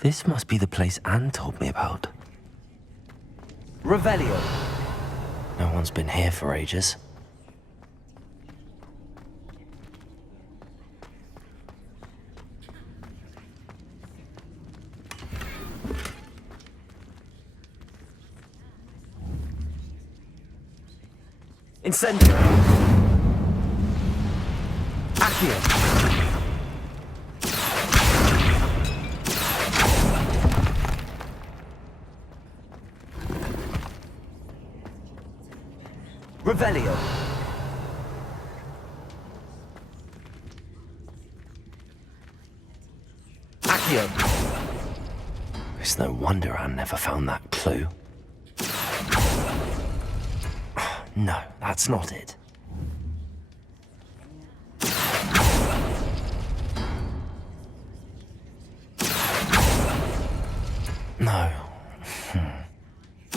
This must be the place Anne told me about. Revelio. No one's been here for ages. Incendio. Accio. Revelio. Accio. It's no wonder Anne never found that clue. No, that's not it. No.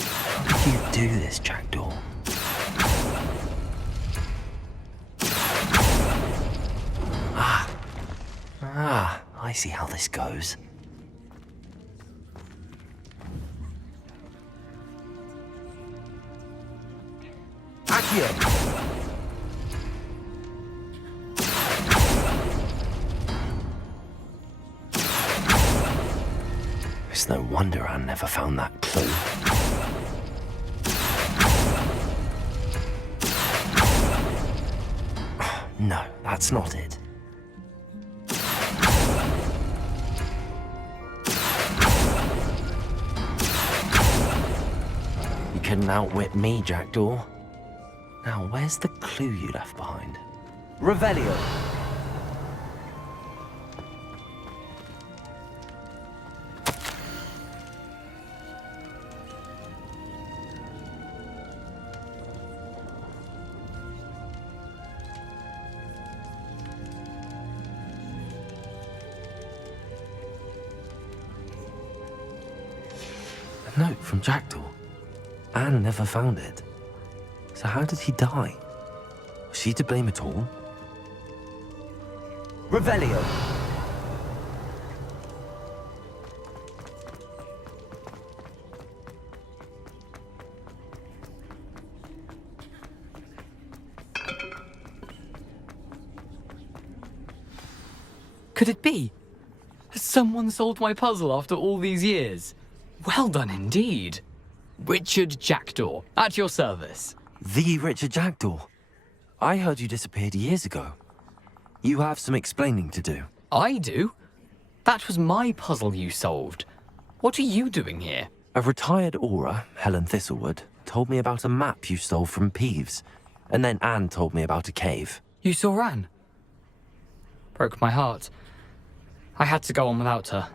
How did you do this, Jackdaw? I see how this goes. Accio. It's no wonder Anne never found that clue. No, that's not it. You couldn't outwit me, Jackdaw. Now, where's the clue you left behind? Revelio. A note from Jackdaw. Anne never found it. So how did he die? Was she to blame at all? Revelio. Could it be? Has someone solved my puzzle after all these years? Well done indeed. Richard Jackdaw, at your service. The Richard Jackdaw. I heard you disappeared years ago. You have some explaining to do. I do? That was my puzzle you solved. What are you doing here? A retired aura, Helen Thistlewood, told me about a map you stole from Peeves. And then Anne told me about a cave. You saw Anne? Broke my heart. I had to go on without her.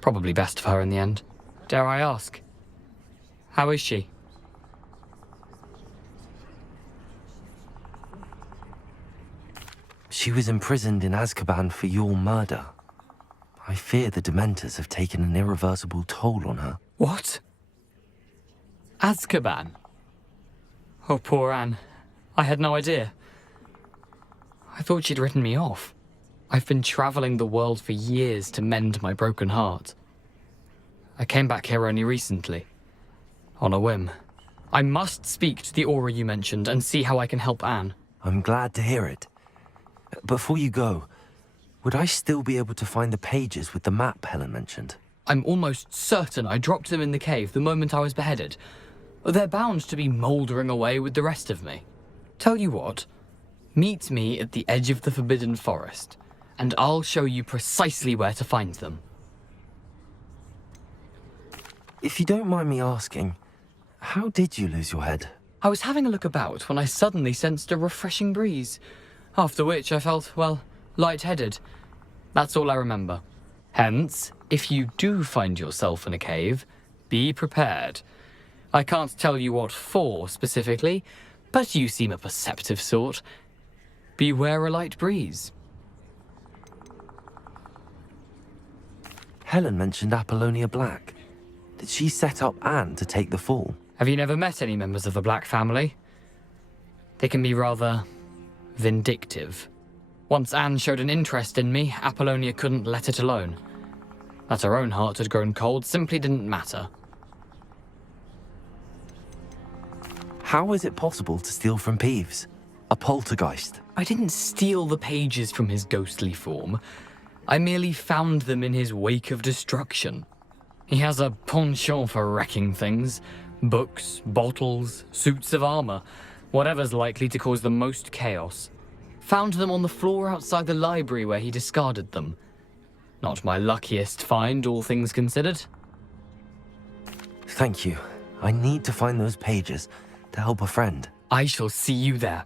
Probably best for her in the end. Dare I ask? How is she? She was imprisoned in Azkaban for your murder. I fear the Dementors have taken an irreversible toll on her. What? Azkaban? Oh, poor Anne. I had no idea. I thought she'd written me off. I've been traveling the world for years to mend my broken heart. I came back here only recently, on a whim. I must speak to the aura you mentioned and see how I can help Anne. I'm glad to hear it. Before you go, would I still be able to find the pages with the map Helen mentioned? I'm almost certain I dropped them in the cave the moment I was beheaded. They're bound to be mouldering away with the rest of me. Tell you what, meet me at the edge of the Forbidden Forest, and I'll show you precisely where to find them. If you don't mind me asking, how did you lose your head? I was having a look about when I suddenly sensed a refreshing breeze, after which I felt, well, lightheaded. That's all I remember. Hence, if you do find yourself in a cave, be prepared. I can't tell you what for specifically, but you seem a perceptive sort. Beware a light breeze. Helen mentioned Apollonia Black. Did she set up Anne to take the fall? Have you never met any members of the Black family? They can be rather vindictive. Once Anne showed an interest in me, Apollonia couldn't let it alone. That her own heart had grown cold simply didn't matter. How is it possible to steal from Peeves? A poltergeist? I didn't steal the pages from his ghostly form. I merely found them in his wake of destruction. He has a penchant for wrecking things. Books, bottles, suits of armor, whatever's likely to cause the most chaos. Found them on the floor outside the library where he discarded them. Not my luckiest find, all things considered. Thank you. I need to find those pages to help a friend. I shall see you there.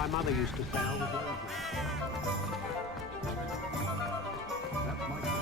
My mother used to say I was lazy. That's my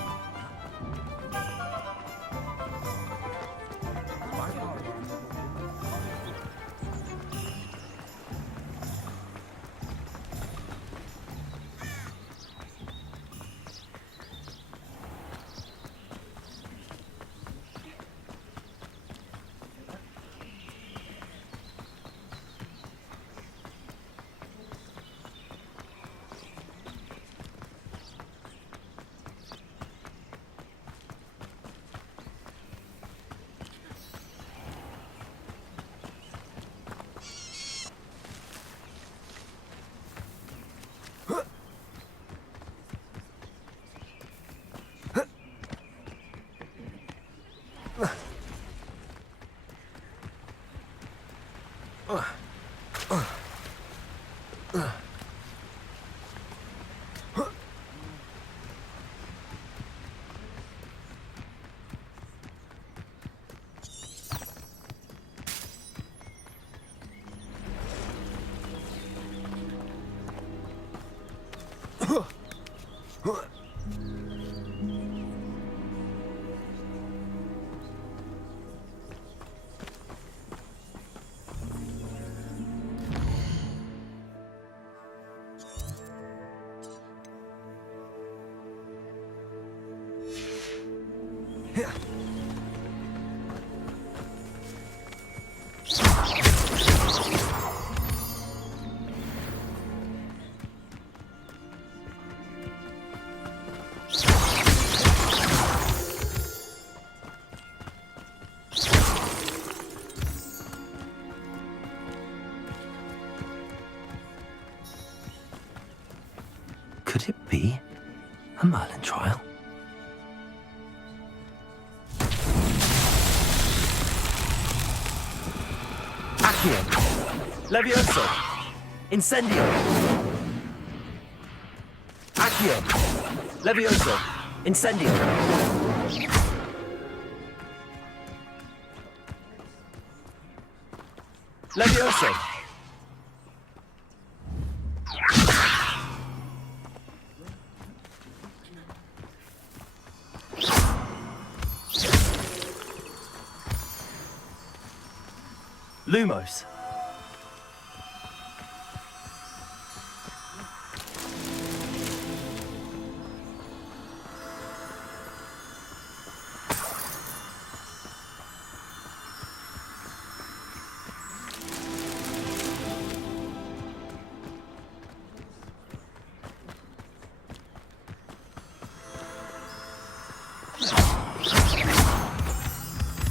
Could it be a Merlin trial? Accio. Levioso. Incendio. Accio. Levioso. Incendio. Levioso. Lumos.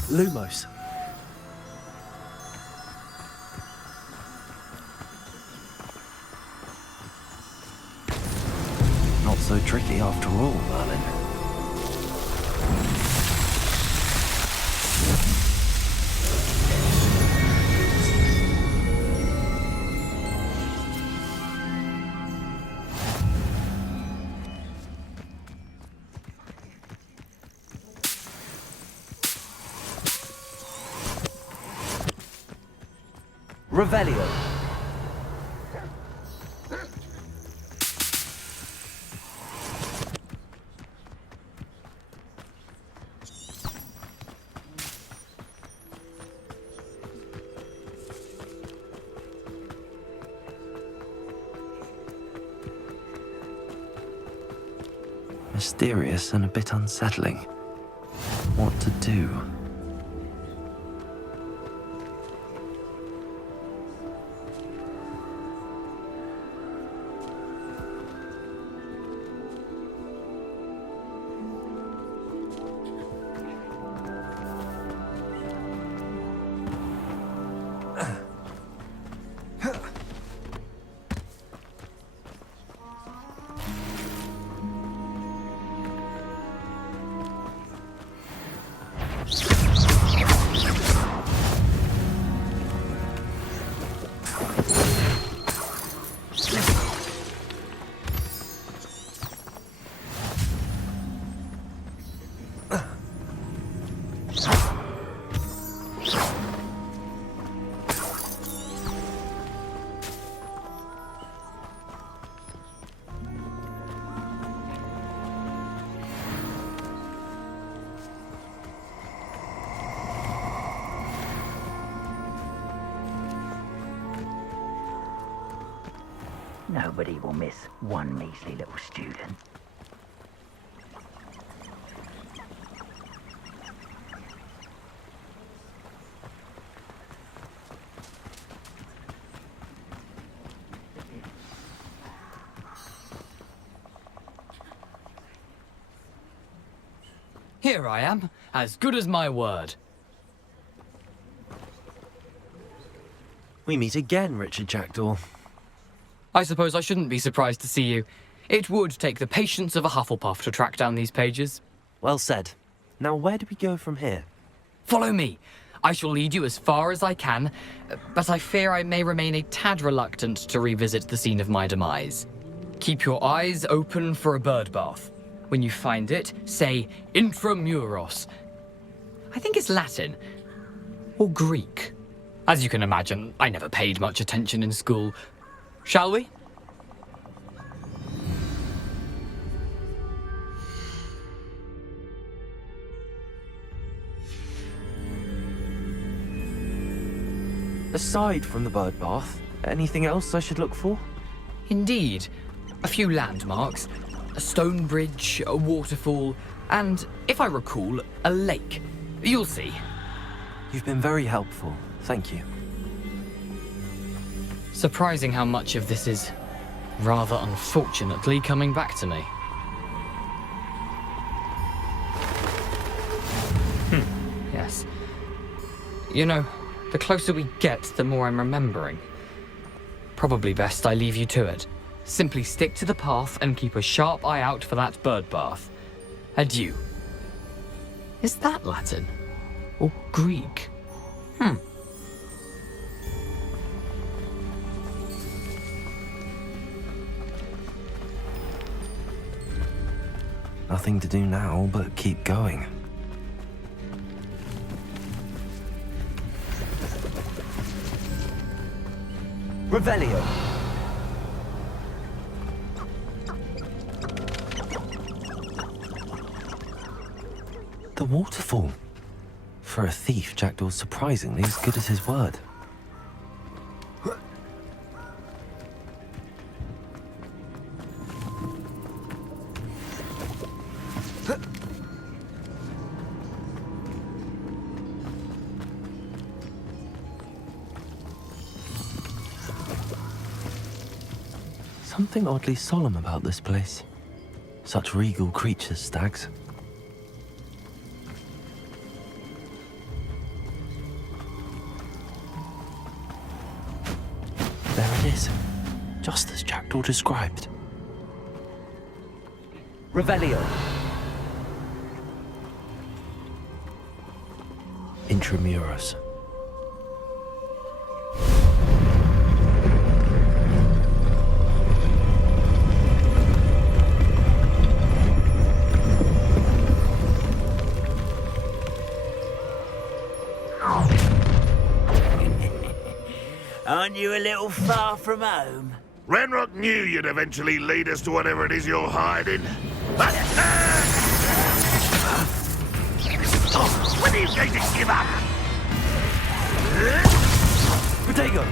Lumos. Not so tricky after all, Merlin. Revelio. Mysterious and a bit unsettling. What to do? Nobody will miss one measly little student. Here I am, as good as my word. We meet again, Richard Jackdaw. I suppose I shouldn't be surprised to see you. It would take the patience of a Hufflepuff to track down these pages. Well said. Now where do we go from here? Follow me. I shall lead you as far as I can, but I fear I may remain a tad reluctant to revisit the scene of my demise. Keep your eyes open for a bird bath. When you find it, say intramuros. I think it's Latin. Or Greek. As you can imagine, I never paid much attention in school. Shall we? Aside from the bird bath, anything else I should look for? Indeed. A few landmarks. A stone bridge, a waterfall, and, if I recall, a lake. You'll see. You've been very helpful. Thank you. Surprising how much of this is, rather unfortunately, coming back to me. Yes. You know, the closer we get, the more I'm remembering. Probably best I leave you to it. Simply stick to the path and keep a sharp eye out for that bird bath. Adieu. Is that Latin? Or Greek? Nothing to do now but keep going. Revelio. The waterfall. For a thief, Jackdaw's surprisingly as good as his word. Something oddly solemn about this place. Such regal creatures, stags. is. Just as Jackdaw described. Revelio. Intramuros. Aren't you a little far from home? Ranrock knew you'd eventually lead us to whatever it is you're hiding. When are you going to give up? Protego.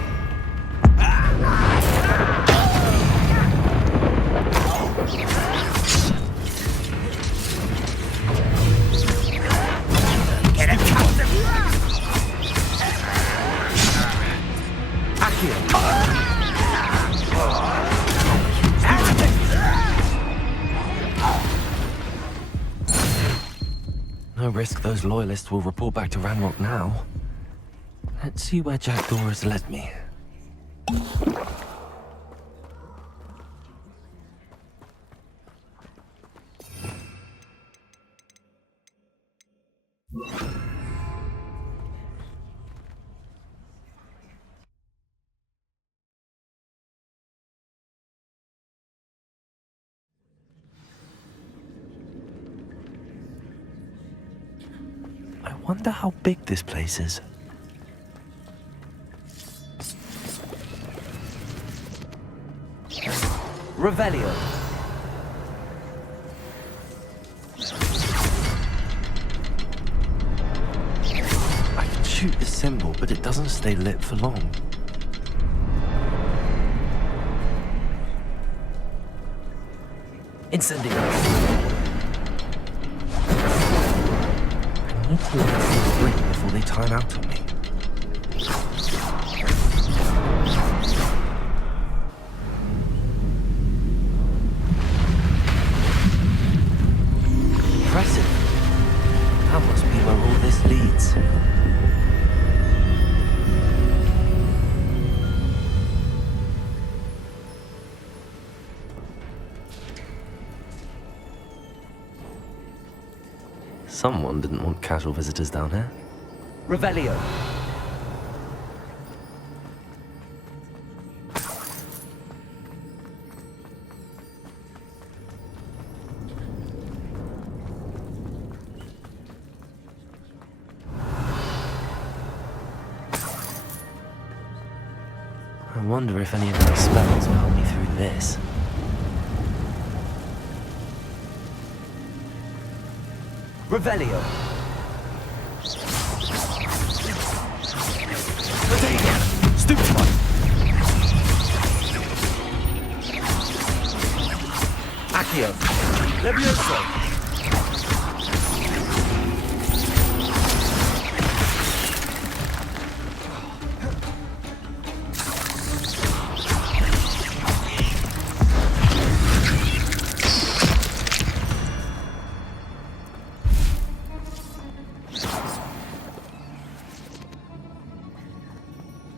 Get a custom! No risk those loyalists will report back to Ranrock now. Let's see where Jackdaw has led me. I wonder how big this place is. Revelio. I can shoot the symbol, but it doesn't stay lit for long. Incendio. I need to let things ring before they time out on me. Impressive. That must be where all this leads. Someone didn't want casual visitors down here. Revelio. I wonder if any of my spells will help me through this. Revelio. Protego! Stupid one! Accio. Levioso.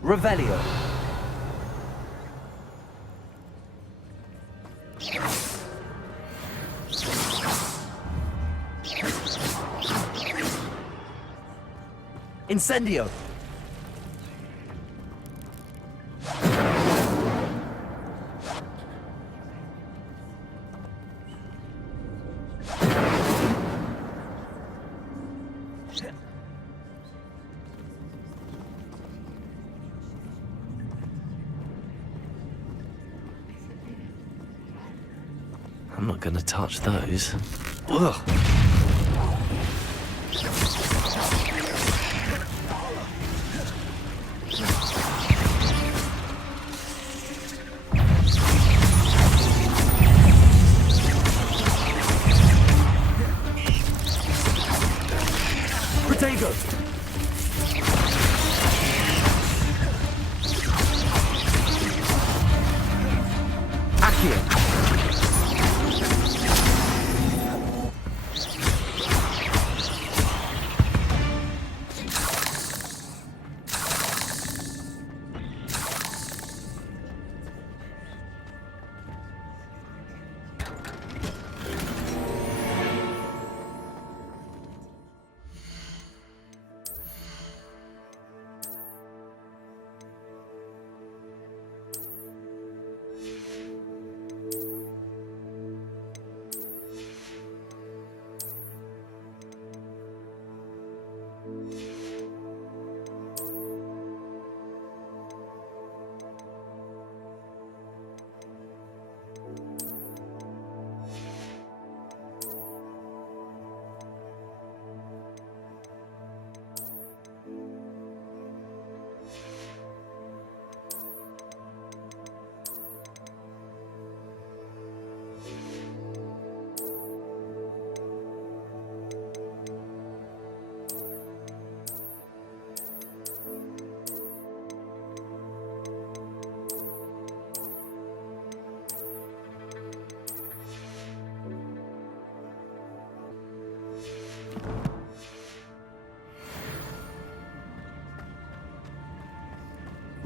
Revelio. Incendio. I'm not gonna touch those. Ugh. Protego. Accio.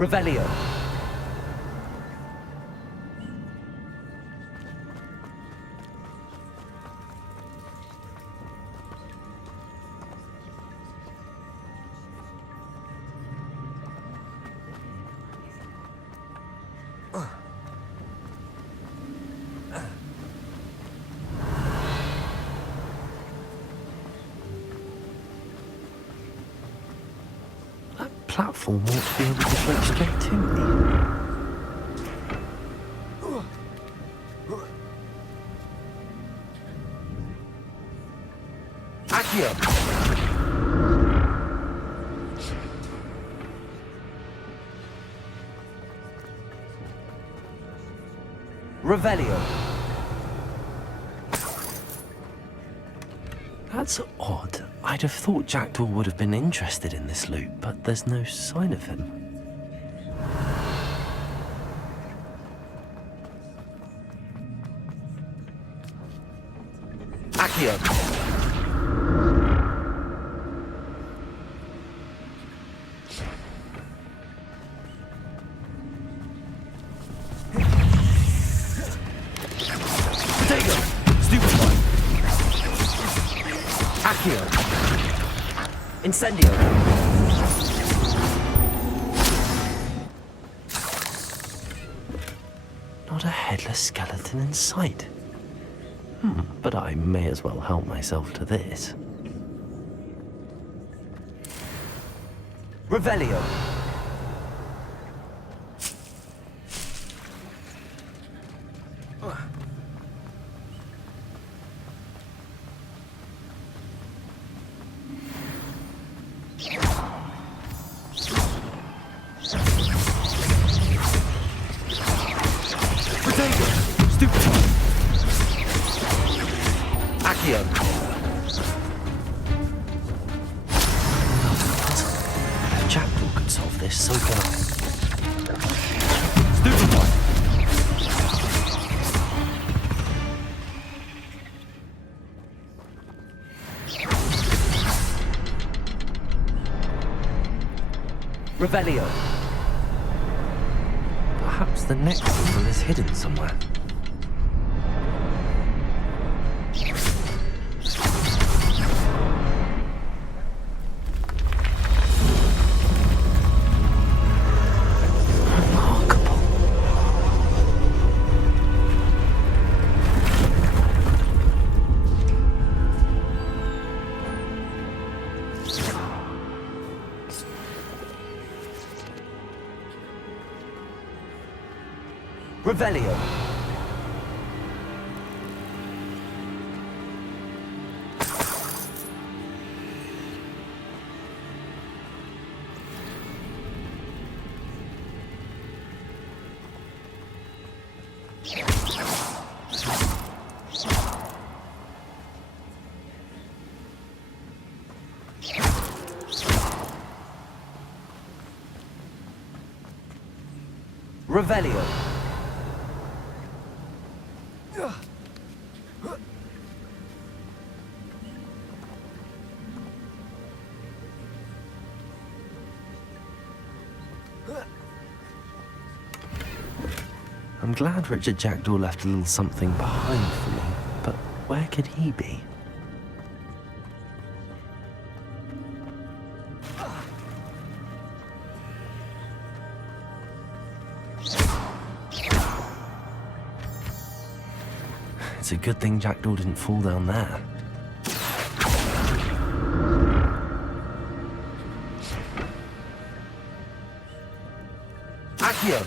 Revelio. That platform ought to be able to float straight to me. Accio. Revelio. That's odd. I'd have thought Jackdaw would have been interested in this loot, but there's no sign of him. Accio. Potato. Stupefy. Accio. Incendio. Not a headless skeleton in sight. But I may as well help myself to this. Revelio. Potato. Stupefy. Accio. Jackdaw could solve this so well. Stupefy. Revelio. Perhaps the next symbol is hidden somewhere. Remarkable. Revelio. Revelio. I'm glad Richard Jackdaw left a little something behind for me, but where could he be? It's a good thing Jackdaw didn't fall down there. Accio.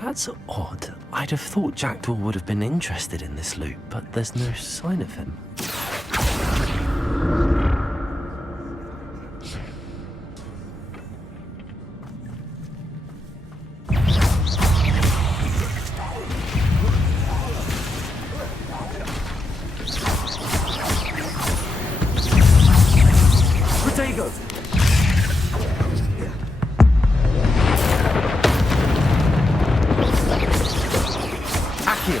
That's odd. I'd have thought Jackdaw would have been interested in this loot, but there's no sign of him. Potato. Accio.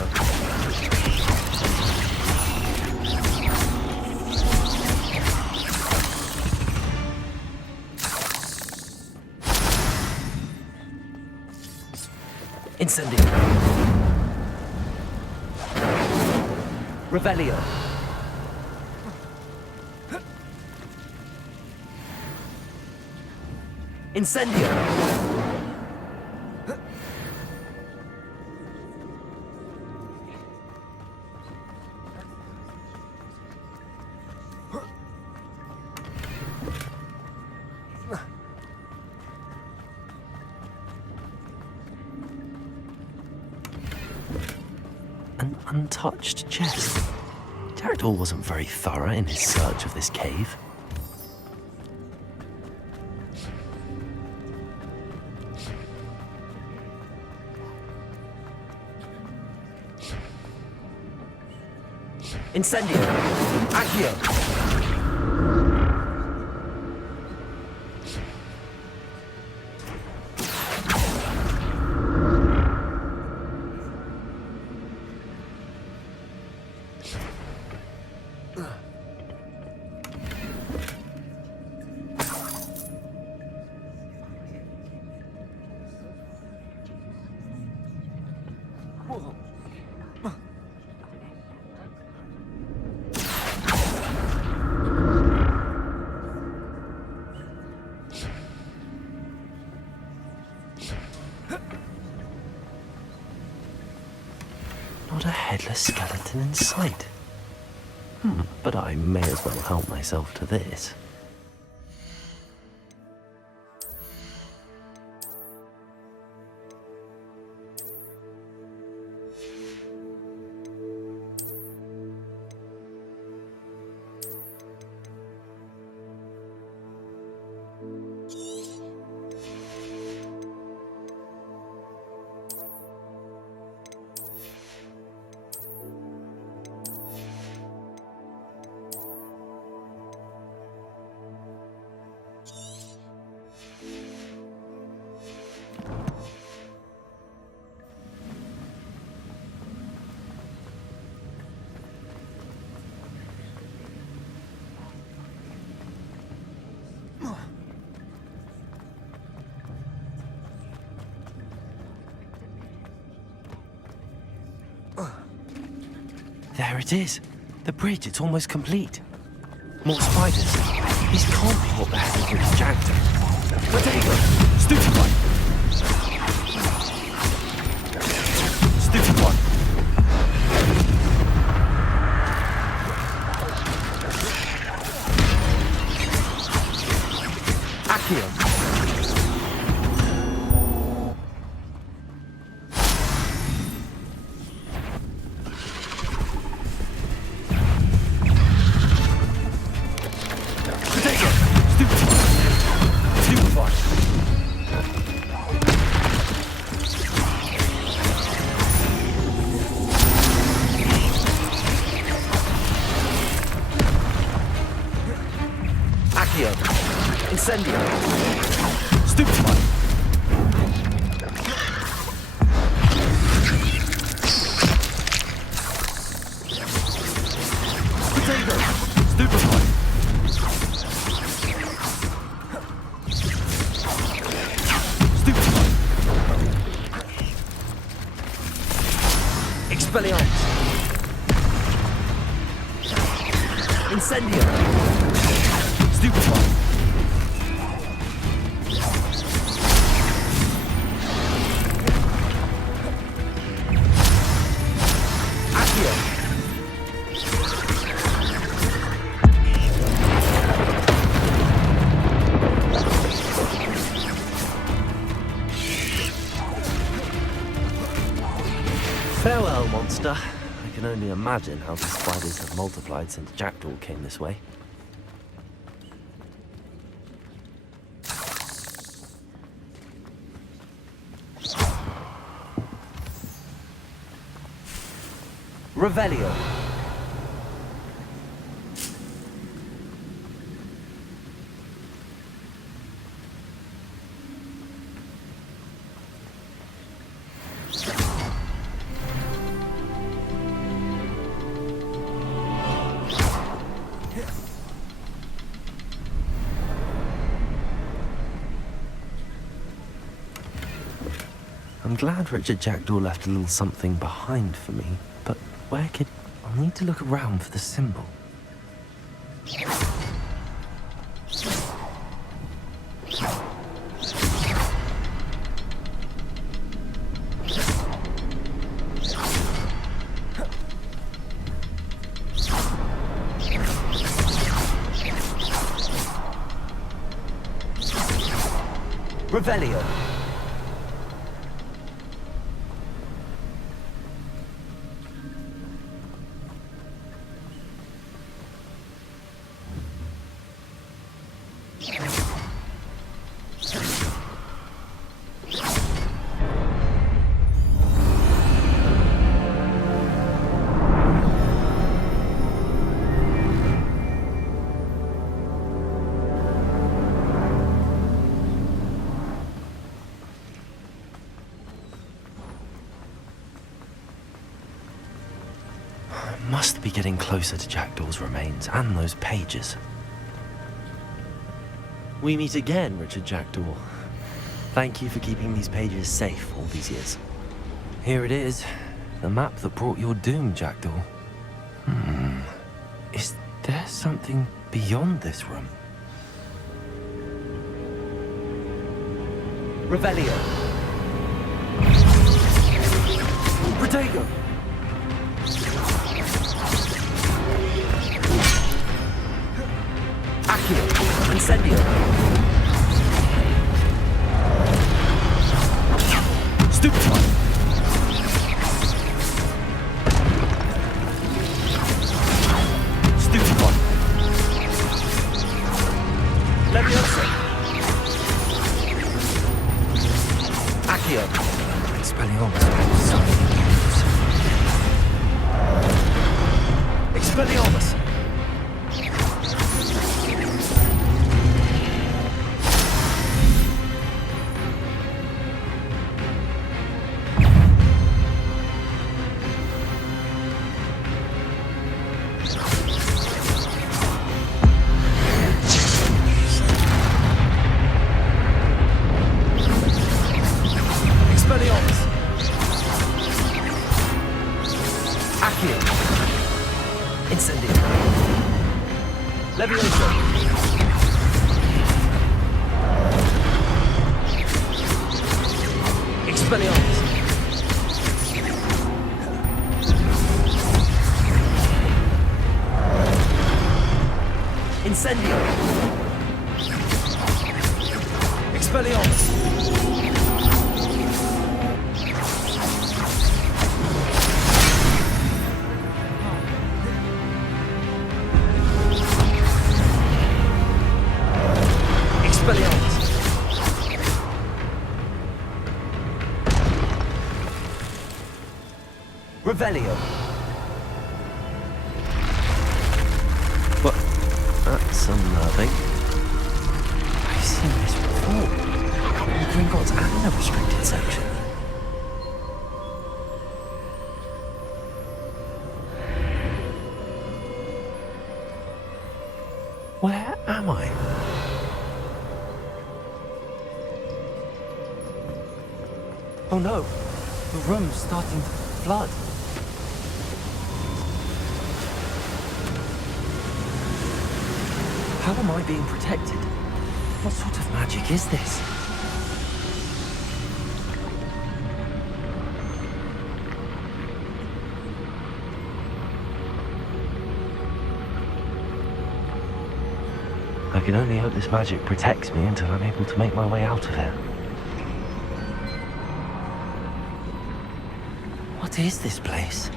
Incendio. Revelio. Incendio. An untouched chest. Jackdaw wasn't very thorough in his search of this cave. Incendio. Accio. Not a headless skeleton in sight. But I may as well help myself to this. There it is. The bridge, it's almost complete. More spiders. These can't be what the hell is Jackdaw. Potato. Stupid one. Stupid one. Accio. Incendio. Stupid one. Potato. Stupid one. Stupid one. Expelliarmus. Incendio. Stupid one. Farewell, monster. I can only imagine how the spiders have multiplied since Jackdaw came this way. Revelio. I'm glad Richard Jackdaw left a little something behind for me, but where could... I'll need to look around for the symbol. Revelio. Must be getting closer to Jackdaw's remains and those pages. We meet again, Richard Jackdaw. Thank you for keeping these pages safe all these years. Here it is, the map that brought your doom, Jackdaw. Is there something beyond this room? Revelio. Protego. Accio. Incendio. Stupefy. Stupefy. Leviosa. Accio. Expelliarmus. Expelliarmus. Expelliarmus. Accio. Incendio. Leviosa. Expelliarmus. Incendio. Expelliarmus. Expelliarmus. Revelio. What? That's unnerving. I've seen this before. The Gringotts and the restricted section. Where am I? Oh no, the room's starting to flood. How am I being protected? What sort of magic is this? I can only hope this magic protects me until I'm able to make my way out of here. What is this place?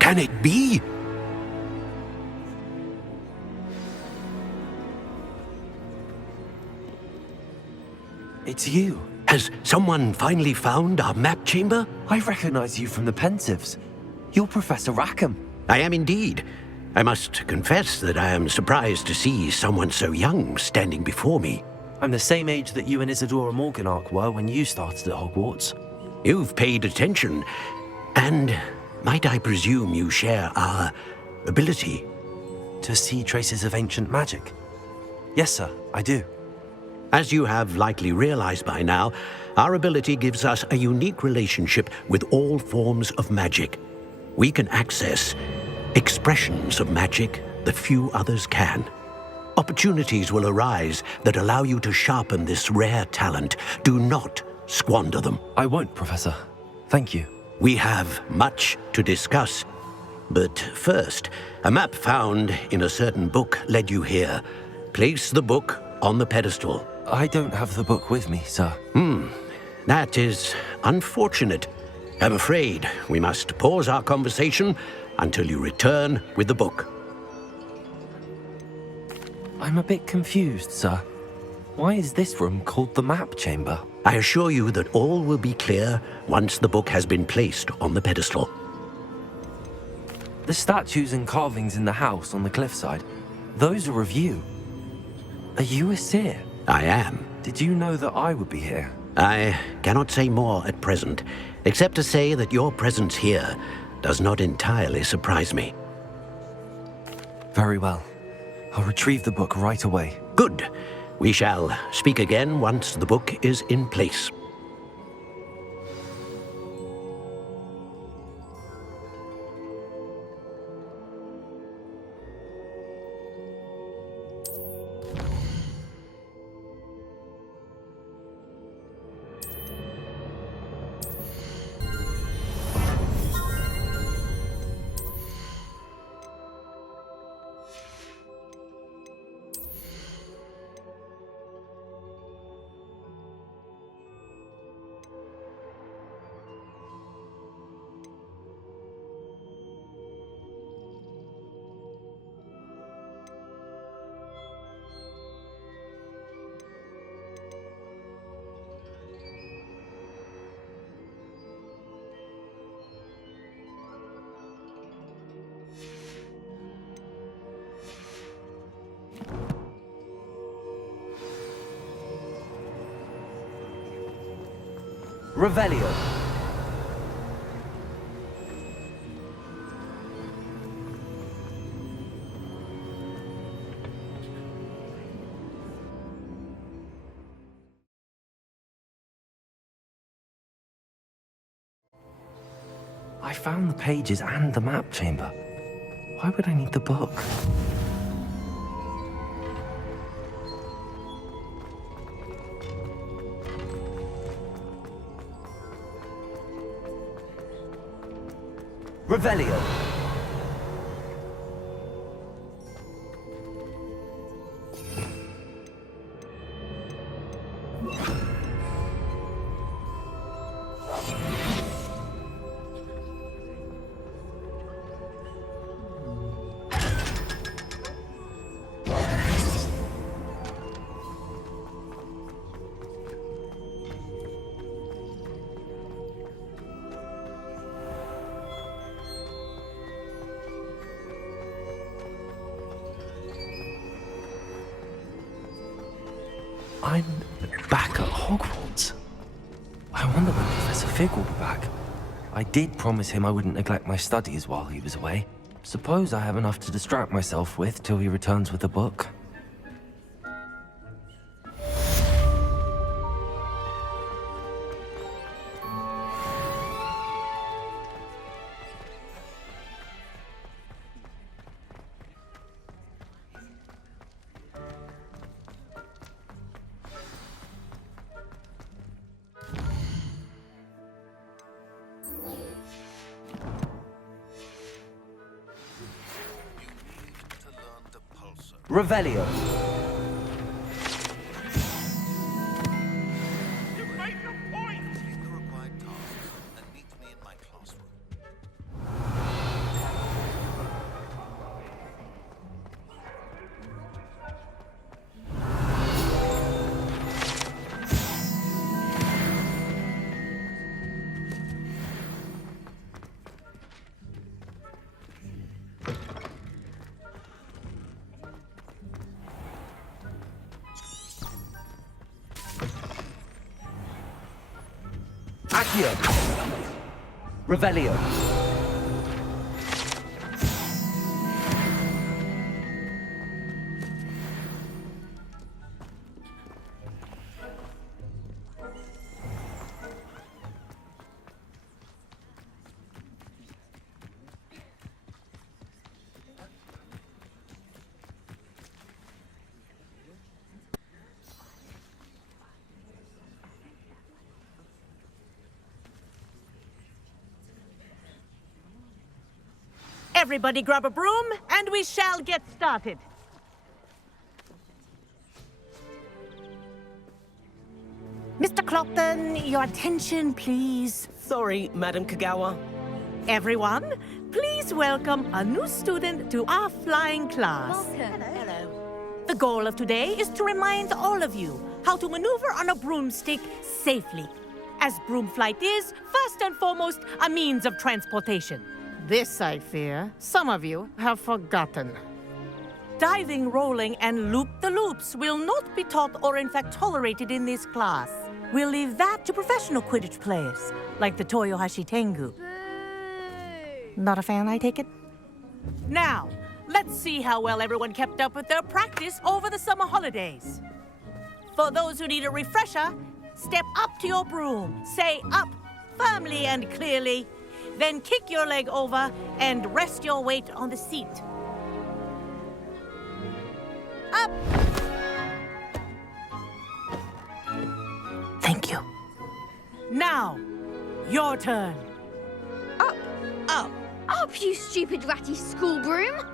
Can it be? It's you. Has someone finally found our map chamber? I recognize you from the Pensives. You're Professor Rackham. I am indeed. I must confess that I am surprised to see someone so young standing before me. I'm the same age that you and Isadora Morganach were when you started at Hogwarts. You've paid attention, and might I presume you share our ability? To see traces of ancient magic? Yes, sir, I do. As you have likely realized by now, our ability gives us a unique relationship with all forms of magic. We can access expressions of magic that few others can. Opportunities will arise that allow you to sharpen this rare talent. Do not squander them. I won't, Professor. Thank you. We have much to discuss. But first, a map found in a certain book led you here. Place the book on the pedestal. I don't have the book with me, sir. That is unfortunate. I'm afraid we must pause our conversation until you return with the book. I'm a bit confused, sir. Why is this room called the map chamber? I assure you that all will be clear once the book has been placed on the pedestal. The statues and carvings in the house on the cliffside, those are of you. Are you a seer? I am. Did you know that I would be here? I cannot say more at present, except to say that your presence here does not entirely surprise me. Very well. I'll retrieve the book right away. Good. We shall speak again once the book is in place. Revelio. I found the pages and the map chamber. Why would I need the book? Revelio. I'm back at Hogwarts. I wonder when Professor Fig will be back. I did promise him I wouldn't neglect my studies while he was away. Suppose I have enough to distract myself with till he returns with the book. Revelio. Accio. Revelio. Everybody grab a broom, and we shall get started. Mr. Clopton, your attention, please. Sorry, Madam Kagawa. Everyone, please welcome a new student to our flying class. Welcome. Hello. The goal of today is to remind all of you how to maneuver on a broomstick safely, as broom flight is, first and foremost, a means of transportation. This, I fear, some of you have forgotten. Diving, rolling, and loop-the-loops will not be taught or in fact tolerated in this class. We'll leave that to professional Quidditch players, like the Toyohashi Tengu. Not a fan, I take it? Now, let's see how well everyone kept up with their practice over the summer holidays. For those who need a refresher, step up to your broom, say up firmly and clearly, then kick your leg over and rest your weight on the seat. Up! Thank you. Now, your turn. Up. Up. Up, you stupid ratty school broom.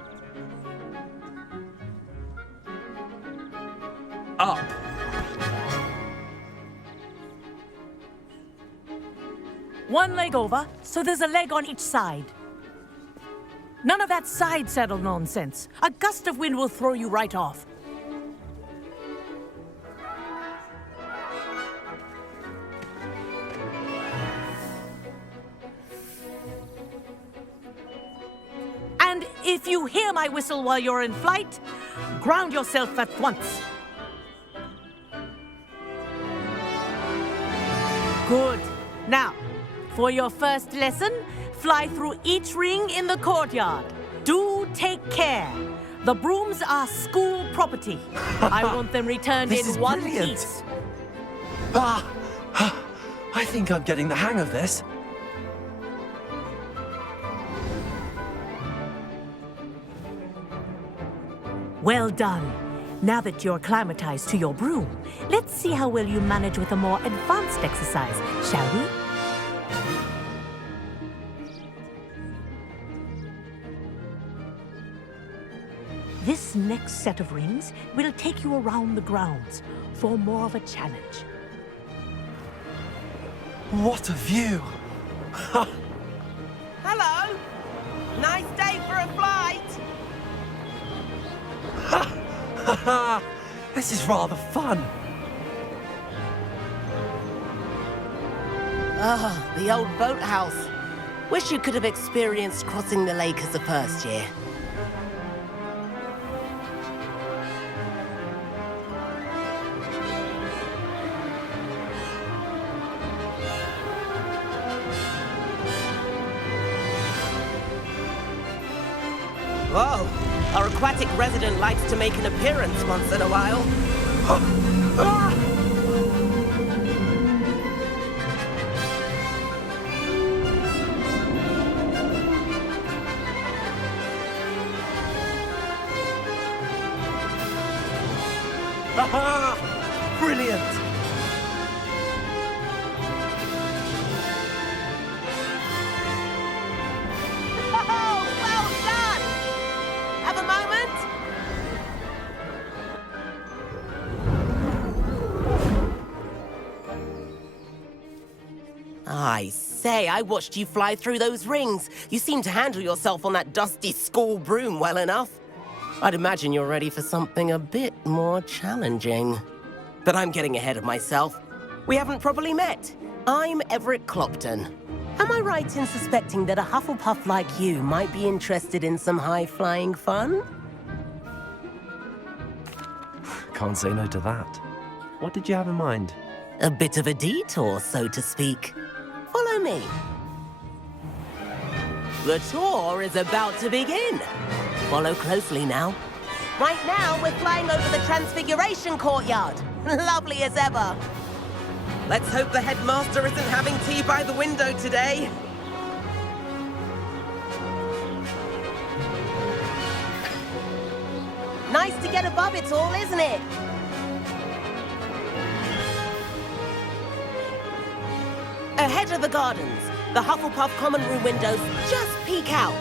Up. One leg over, so there's a leg on each side. None of that side saddle nonsense. A gust of wind will throw you right off. And if you hear my whistle while you're in flight, ground yourself at once. Good. Now, for your first lesson, fly through each ring in the courtyard. Do take care. The brooms are school property. I want them returned This in is one brilliant. piece. I think I'm getting the hang of this. Well done. Now that you're acclimatized to your broom, let's see how well you manage with a more advanced exercise, shall we? This next set of rings will take you around the grounds for more of a challenge. What a view! Hello. Nice day for a flight. This is rather fun. Ah, the old boathouse. Wish you could have experienced crossing the lake as a first year. Whoa, our aquatic resident likes to make an appearance once in a while. Brilliant! Oh, well done! Have a moment? I say, I watched you fly through those rings. You seem to handle yourself on that dusty school broom well enough. I'd imagine you're ready for something a bit more challenging. But I'm getting ahead of myself. We haven't properly met. I'm Everett Clopton. Am I right in suspecting that a Hufflepuff like you might be interested in some high-flying fun? Can't say no to that. What did you have in mind? A bit of a detour, so to speak. Follow follow me. The tour is about to begin. Follow closely now. Right now, we're flying over the Transfiguration Courtyard. Lovely as ever. Let's hope the headmaster isn't having tea by the window today. Nice to get above it all, isn't it? Ahead of the gardens, the Hufflepuff common room windows just peek out.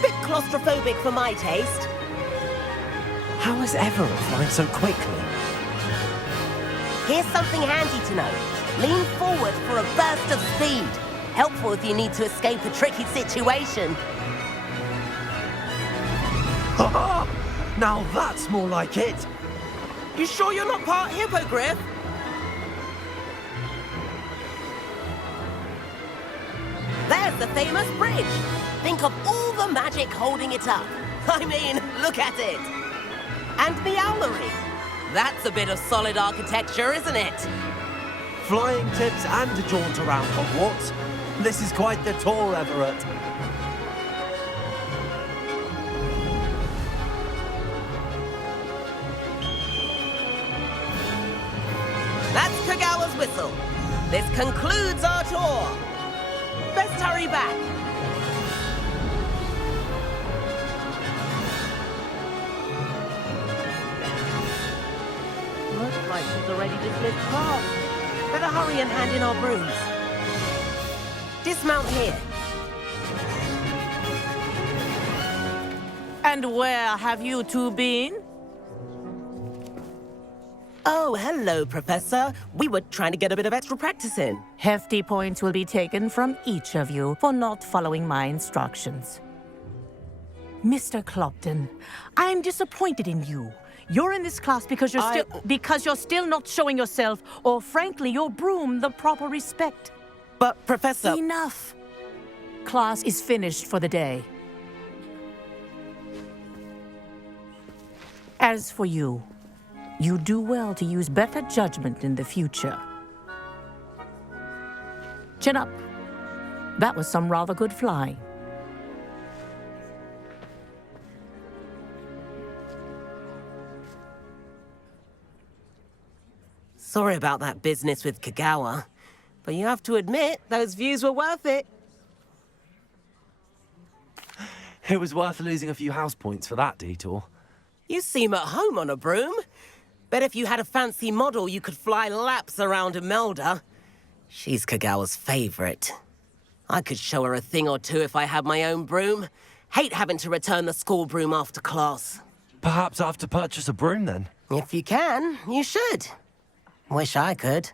Bit claustrophobic for my taste. How is Everett flying so quickly? Here's something handy to know. Lean forward for a burst of speed. Helpful if you need to escape a tricky situation. Now that's more like it. You sure you're not part hippogriff? There's the famous bridge. Think of all the magic holding it up. I mean, look at it. And the owlery. That's a bit of solid architecture, isn't it? Flying tips and a jaunt around Hogwarts. This is quite the tour, Everett. That's Kagawa's whistle. This concludes our tour. Best hurry back. Looks like she's already dismissed class. Better hurry and hand in our brooms. Dismount here. And where have you two been? Oh, hello, Professor. We were trying to get a bit of extra practice in. Hefty points will be taken from each of you for not following my instructions. Mr. Clopton, I'm disappointed in you. You're in this class because you're still not showing yourself, or frankly, your broom, the proper respect. But, Professor... Enough. Class is finished for the day. As for you, you do well to use better judgment in the future. Chin up. That was some rather good flying. Sorry about that business with Kagawa, but you have to admit, those views were worth it. It was worth losing a few house points for that detour. You seem at home on a broom. Bet if you had a fancy model, you could fly laps around Imelda. She's Kagawa's favorite. I could show her a thing or two if I had my own broom. Hate having to return the school broom after class. Perhaps I have to purchase a broom then. If you can, you should. Wish I could.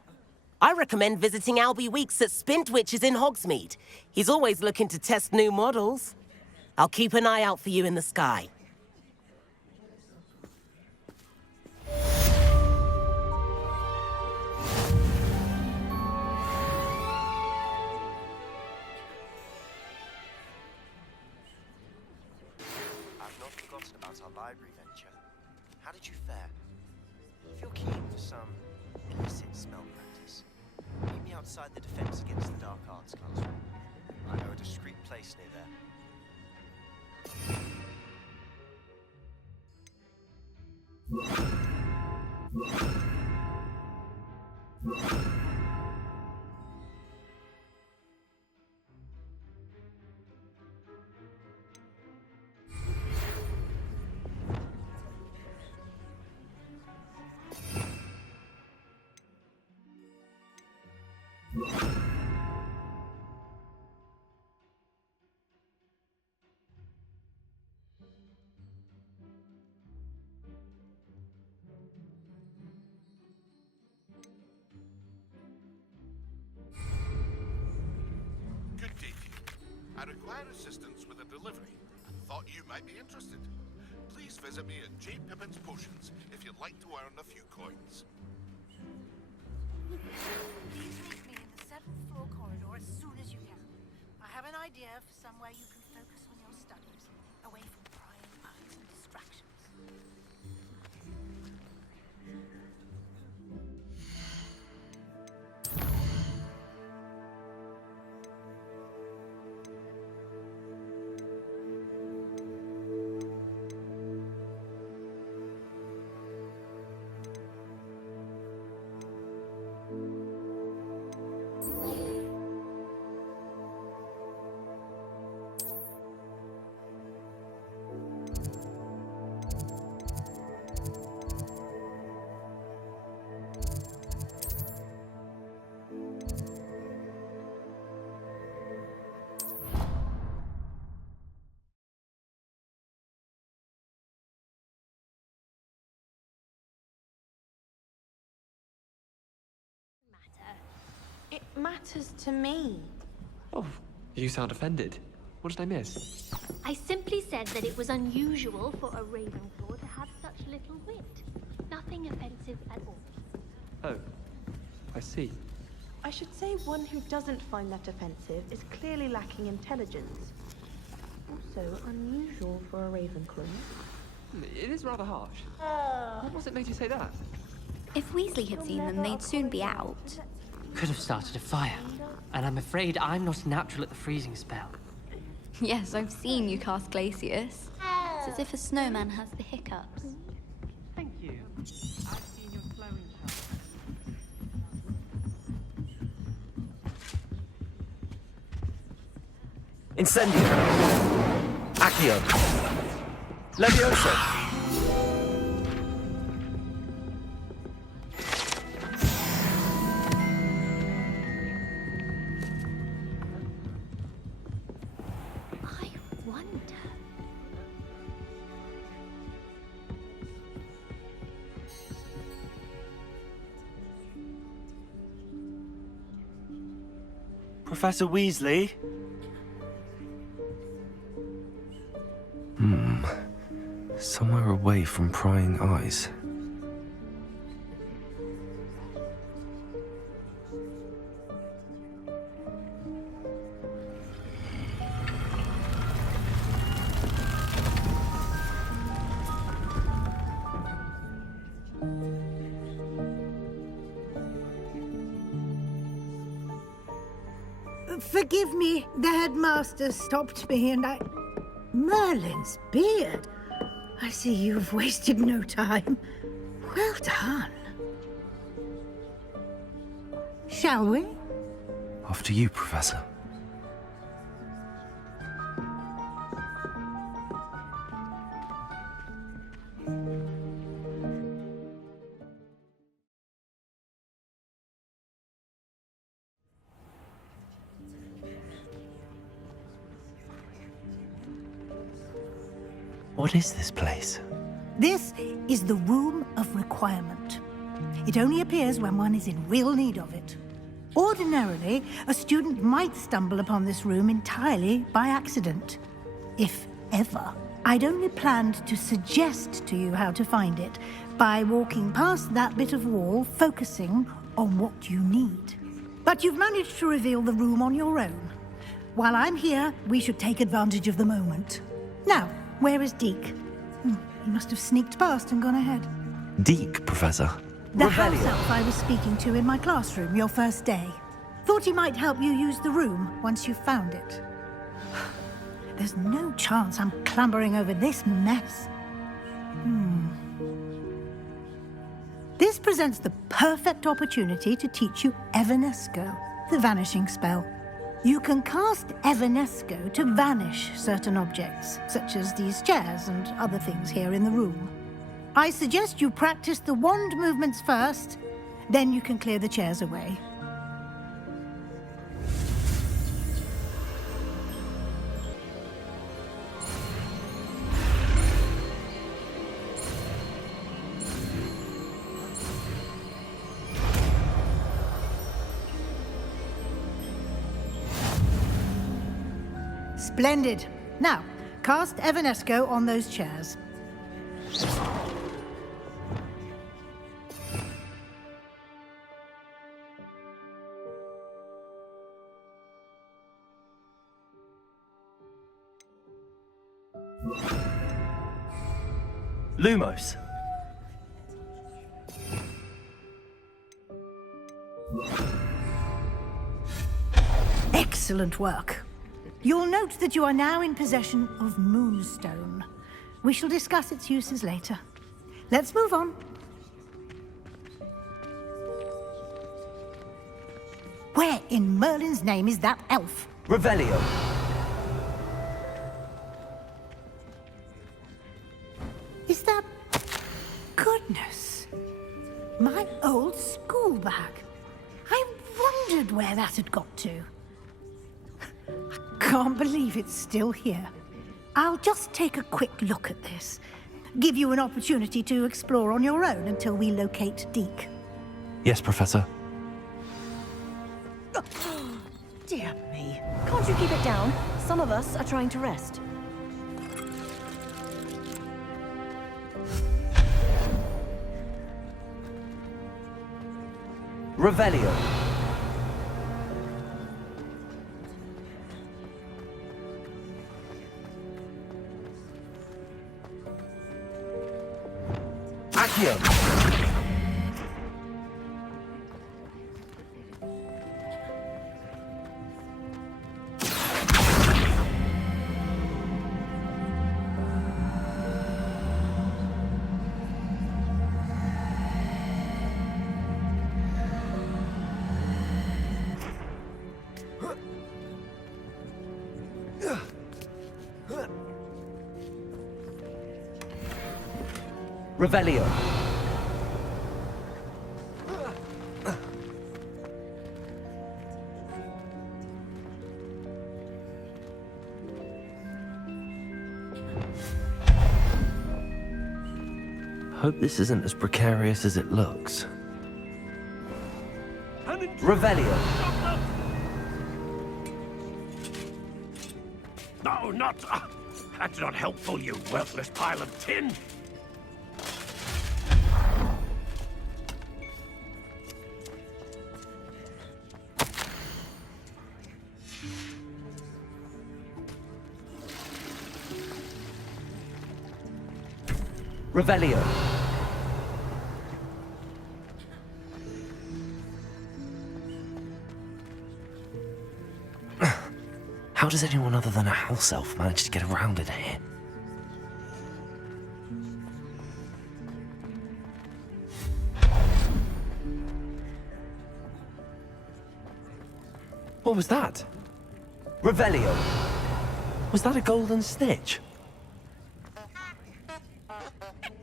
I recommend visiting Albie Weeks at Spintwitches in Hogsmeade. He's always looking to test new models. I'll keep an eye out for you in the sky. I've not forgotten about our library venture. How did you fare? If you're keen for some illicit spell practice, meet me outside the Defense Against the Dark Arts classroom. I know a discreet place near there. Good day to you. I require assistance with a delivery and thought you might be interested. Please visit me at J. Pippin's Potions if you'd like to earn a few coins. Please meet me in the 7th floor corridor as soon as you can. I have an idea for somewhere you can focus on your studies, away from prying eyes and distractions. It matters to me. Oh, you sound offended. What did I miss? I simply said that it was unusual for a Ravenclaw to have such little wit. Nothing offensive at all. Oh, I see. I should say one who doesn't find that offensive is clearly lacking intelligence. Also unusual for a Ravenclaw. It is rather harsh. What was it made you say that? If Weasley had seen them, they'd soon be out. Could have started a fire. And I'm afraid I'm not natural at the freezing spell. Yes, I've seen you cast Glacius. It's as if a snowman has the hiccups. Thank you. I've seen your flowing shot. Incendio. Accio. Levioso. I wonder. Professor Weasley? Somewhere away from prying eyes. Forgive me, the headmaster stopped me and I... Merlin's beard. I see you've wasted no time. Well done. Shall we? After you, Professor. What is this place? This is the Room of Requirement. It only appears when one is in real need of it. Ordinarily, a student might stumble upon this room entirely by accident. If ever. I'd only planned to suggest to you how to find it by walking past that bit of wall, focusing on what you need. But you've managed to reveal the room on your own. While I'm here, we should take advantage of the moment. Now, where is Deke? He must have sneaked past and gone ahead. Deke, Professor. The house elf I was speaking to in my classroom your first day. Thought he might help you use the room once you found it. There's no chance I'm clambering over this mess. This presents the perfect opportunity to teach you Evanesco, the vanishing spell. You can cast Evanesco to vanish certain objects, such as these chairs and other things here in the room. I suggest you practice the wand movements first, then you can clear the chairs away. Splendid. Now, cast Evanesco on those chairs. Lumos. Excellent work. You'll note that you are now in possession of Moonstone. We shall discuss its uses later. Let's move on. Where in Merlin's name is that elf? Revelio. Is that... Goodness. My old school bag. I wondered where that had got to. Can't believe it's still here. I'll just take a quick look at this. Give you an opportunity to explore on your own until we locate Deke. Yes, Professor. Dear me. Can't you keep it down? Some of us are trying to rest. Revelio. Accio. Revelio. Hope this isn't as precarious as it looks. Revelio. No, not... that's not helpful, you worthless pile of tin. Revelio. How does anyone other than a house elf manage to get around in here? What was that? Revelio. Was that a golden snitch?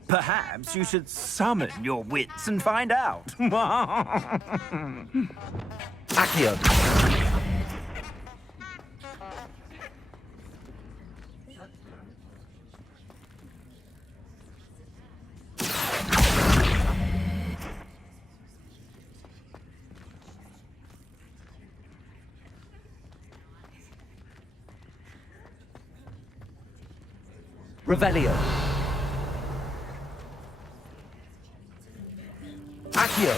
Perhaps you should summon your wits and find out. Accio. Revelio. Accio.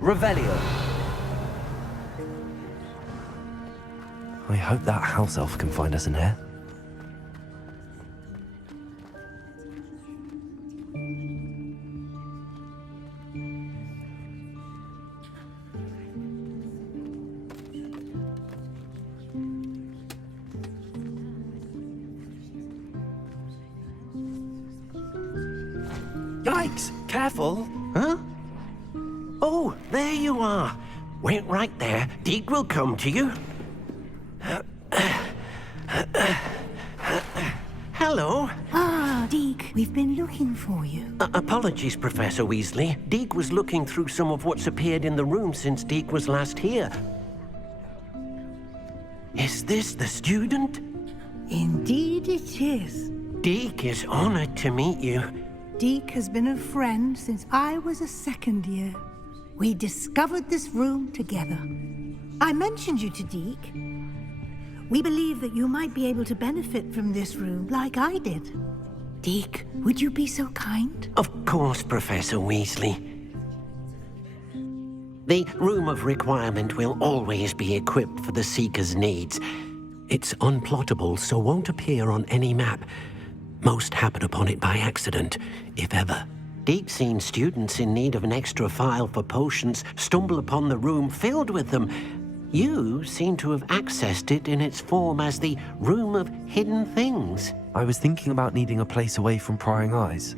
Revelio. I hope that house elf can find us in here. Yikes! Careful! Huh? Oh, there you are. Wait right there. Deke will come to you. Hello. Ah, Deke, we've been looking for you. Apologies, Professor Weasley. Deke was looking through some of what's appeared in the room since Deke was last here. Is this the student? Indeed it is. Deke is honored to meet you. Deke has been a friend since I was a second year. We discovered this room together. I mentioned you to Deke. We believe that you might be able to benefit from this room like I did. Deke, would you be so kind? Of course, Professor Weasley. The Room of Requirement will always be equipped for the Seeker's needs. It's unplottable, so won't appear on any map. Most happen upon it by accident, if ever. Deke's seen students in need of an extra file for potions stumble upon the room filled with them. You seem to have accessed it in its form as the Room of Hidden Things. I was thinking about needing a place away from prying eyes.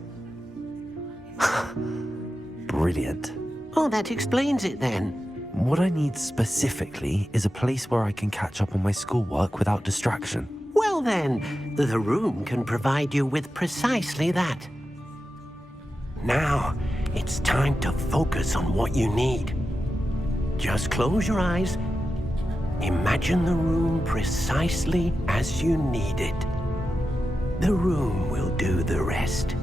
Brilliant. Oh, that explains it then. What I need specifically is a place where I can catch up on my schoolwork without distraction. Well then, the room can provide you with precisely that. Now, it's time to focus on what you need. Just close your eyes. Imagine the room precisely as you need it. The room will do the rest.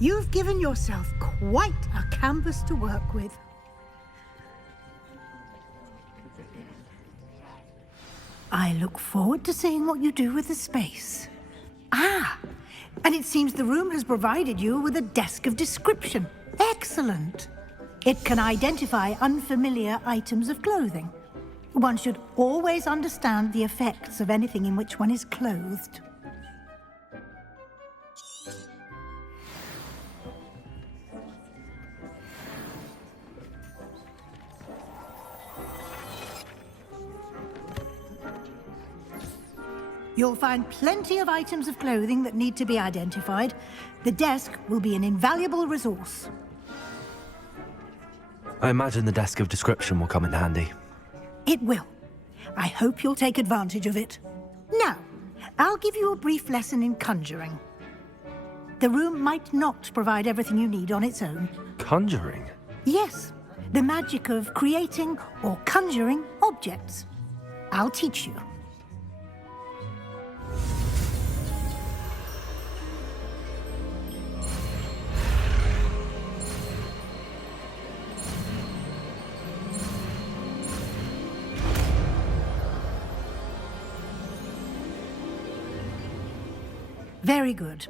You've given yourself quite a canvas to work with. I look forward to seeing what you do with the space. Ah, and it seems the room has provided you with a desk of description. Excellent. It can identify unfamiliar items of clothing. One should always understand the effects of anything in which one is clothed. You'll find plenty of items of clothing that need to be identified. The desk will be an invaluable resource. I imagine the desk of description will come in handy. It will. I hope you'll take advantage of it. Now, I'll give you a brief lesson in conjuring. The room might not provide everything you need on its own. Conjuring? Yes, the magic of creating or conjuring objects. I'll teach you. Very good.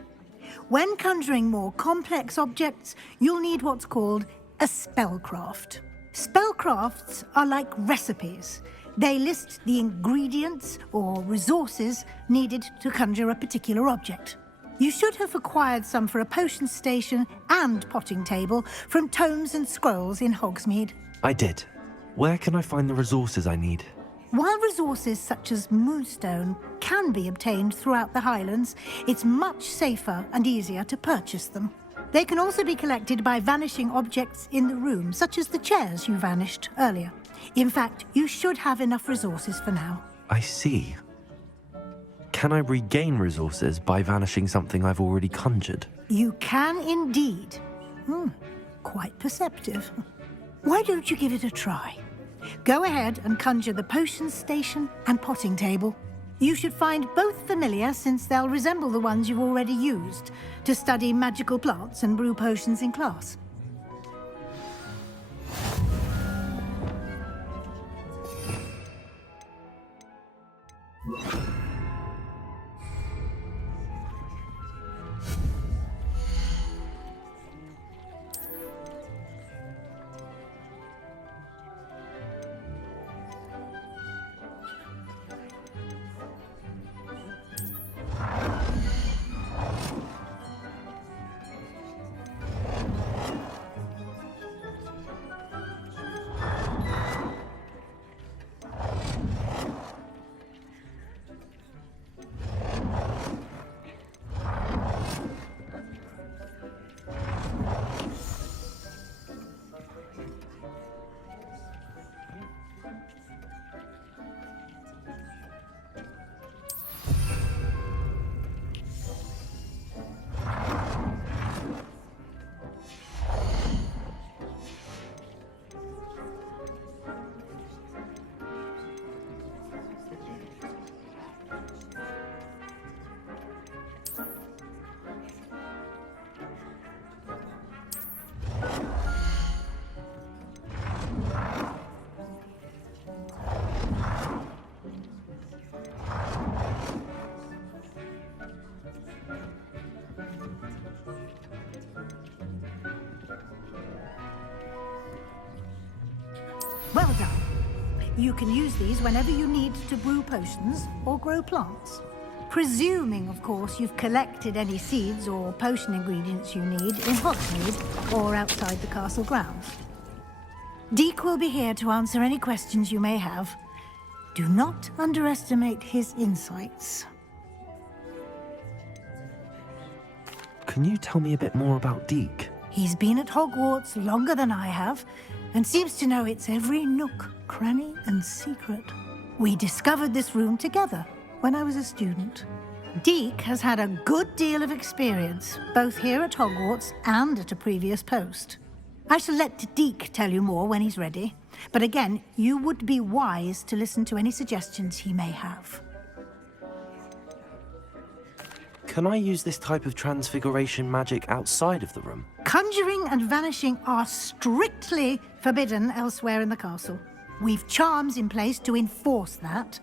When conjuring more complex objects, you'll need what's called a spellcraft. Spellcrafts are like recipes. They list the ingredients or resources needed to conjure a particular object. You should have acquired some for a potion station and potting table from tomes and scrolls in Hogsmeade. I did. Where can I find the resources I need? While resources such as moonstone can be obtained throughout the Highlands, it's much safer and easier to purchase them. They can also be collected by vanishing objects in the room, such as the chairs you vanished earlier. In fact, you should have enough resources for now. I see. Can I regain resources by vanishing something I've already conjured? You can indeed. Quite perceptive. Why don't you give it a try? Go ahead and conjure the potion station and potting table. You should find both familiar, since they'll resemble the ones you've already used to study magical plants and brew potions in class. Well done. You can use these whenever you need to brew potions or grow plants. Presuming, of course, you've collected any seeds or potion ingredients you need in Hogsmeade or outside the castle grounds. Deke will be here to answer any questions you may have. Do not underestimate his insights. Can you tell me a bit more about Deke? He's been at Hogwarts longer than I have, and seems to know its every nook, cranny, and secret. We discovered this room together when I was a student. Deke has had a good deal of experience, both here at Hogwarts and at a previous post. I shall let Deke tell you more when he's ready, but again, you would be wise to listen to any suggestions he may have. Can I use this type of transfiguration magic outside of the room? Conjuring and vanishing are strictly forbidden elsewhere in the castle. We've charms in place to enforce that.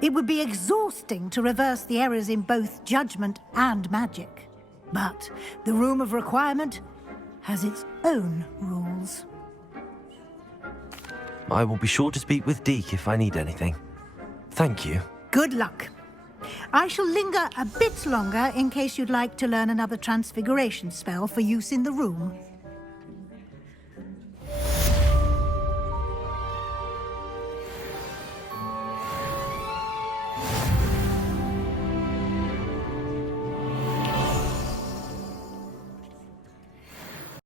It would be exhausting to reverse the errors in both judgment and magic. But the Room of Requirement has its own rules. I will be sure to speak with Deke if I need anything. Thank you. Good luck. I shall linger a bit longer in case you'd like to learn another transfiguration spell for use in the room.